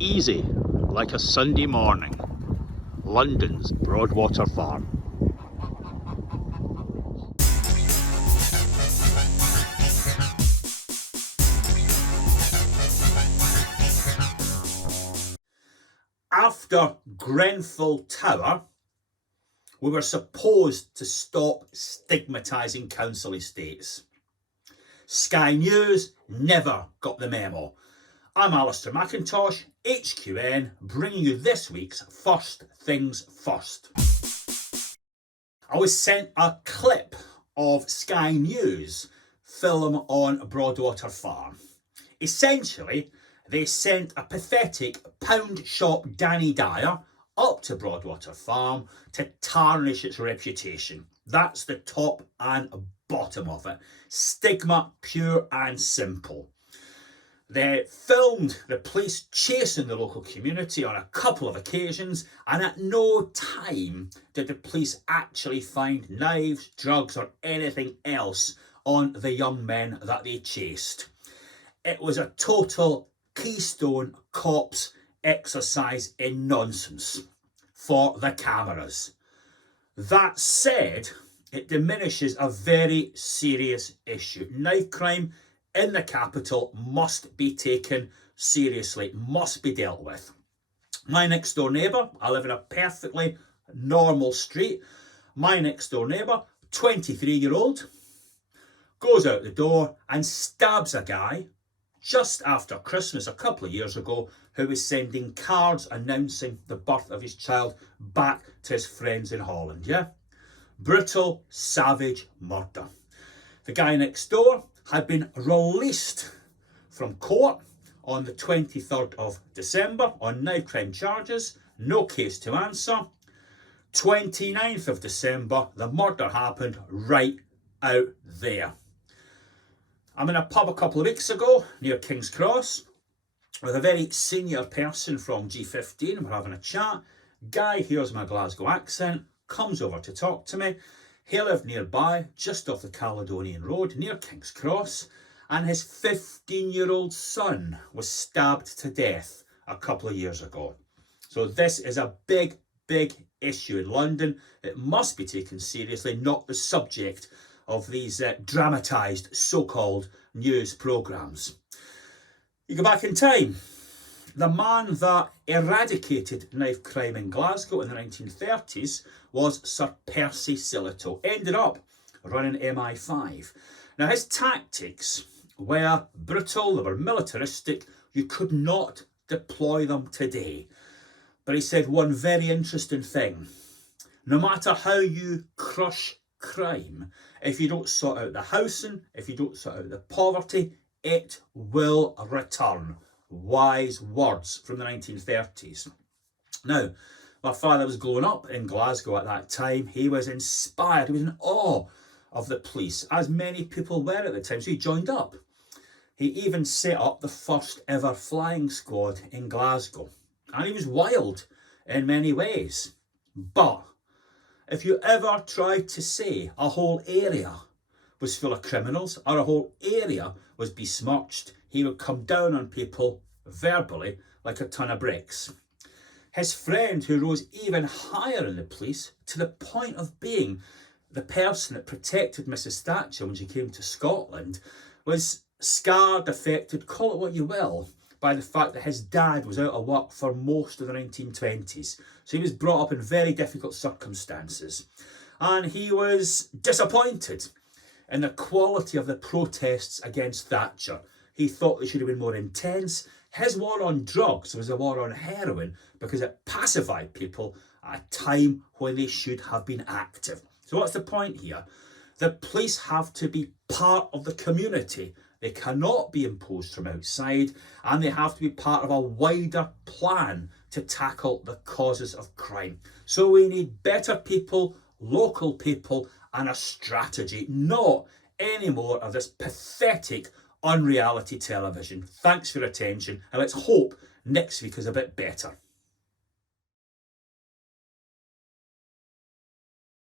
Easy, like a Sunday morning. London's Broadwater Farm. After Grenfell Tower, we were supposed to stop stigmatising council estates. Sky News never got the memo. I'm Alistair McIntosh, HQN, bringing you this week's First Things First. I was sent a clip of Sky News film on Broadwater Farm. Essentially, they sent a pathetic pound shop Danny Dyer up to Broadwater Farm to tarnish its reputation. That's the top and bottom of it. Stigma, pure and simple. They filmed the police chasing the local community on a couple of occasions, and at no time did the police actually find knives, drugs or anything else on the young men that they chased. It was a total Keystone Cops exercise in nonsense for the cameras. That said, it diminishes a very serious issue. Knife crime in the capital must be taken seriously, must be dealt with. My next door neighbour, I live in a perfectly normal street. My next door neighbour, 23-year-old, goes out the door and stabs a guy just after Christmas a couple of years ago who was sending cards announcing the birth of his child back to his friends in Holland. Yeah? Brutal, savage murder. The guy next door had been released from court on the 23rd of December on knife crime charges, no case to answer. 29th of December, the murder happened right out there. I'm in a pub a couple of weeks ago near King's Cross with a very senior person from G15. We're having a chat. Guy hears my Glasgow accent, comes over to talk to me. He lived nearby, just off the Caledonian Road, near King's Cross, and his 15-year-old son was stabbed to death a couple of years ago. So this is a big, big issue in London. It must be taken seriously, not the subject of these dramatised so-called news programmes. You go back in time. The man that eradicated knife crime in Glasgow in the 1930s was Sir Percy Sillitoe. Ended up running MI5. Now his tactics were brutal, they were militaristic. You could not deploy them today. But he said one very interesting thing. No matter how you crush crime, if you don't sort out the housing, if you don't sort out the poverty, it will return. Wise words from the 1930s. Now, my father was growing up in Glasgow at that time. He was inspired, he was in awe of the police, as many people were at the time, so he joined up. He even set up the first ever flying squad in Glasgow. And he was wild in many ways. But if you ever tried to say a whole area was full of criminals or a whole area was besmirched, he would come down on people verbally like a ton of bricks. His friend, who rose even higher in the police to the point of being the person that protected Mrs. Thatcher when she came to Scotland, was scarred, affected, call it what you will, by the fact that his dad was out of work for most of the 1920s. So he was brought up in very difficult circumstances. And he was disappointed in the quality of the protests against Thatcher. He thought they should have been more intense. His war on drugs was a war on heroin because it pacified people at a time when they should have been active. So what's the point here? The police have to be part of the community. They cannot be imposed from outside, and they have to be part of a wider plan to tackle the causes of crime. So we need better people, local people, and a strategy, not any more of this pathetic unreality television. Thanks for your attention, and let's hope next week is a bit better.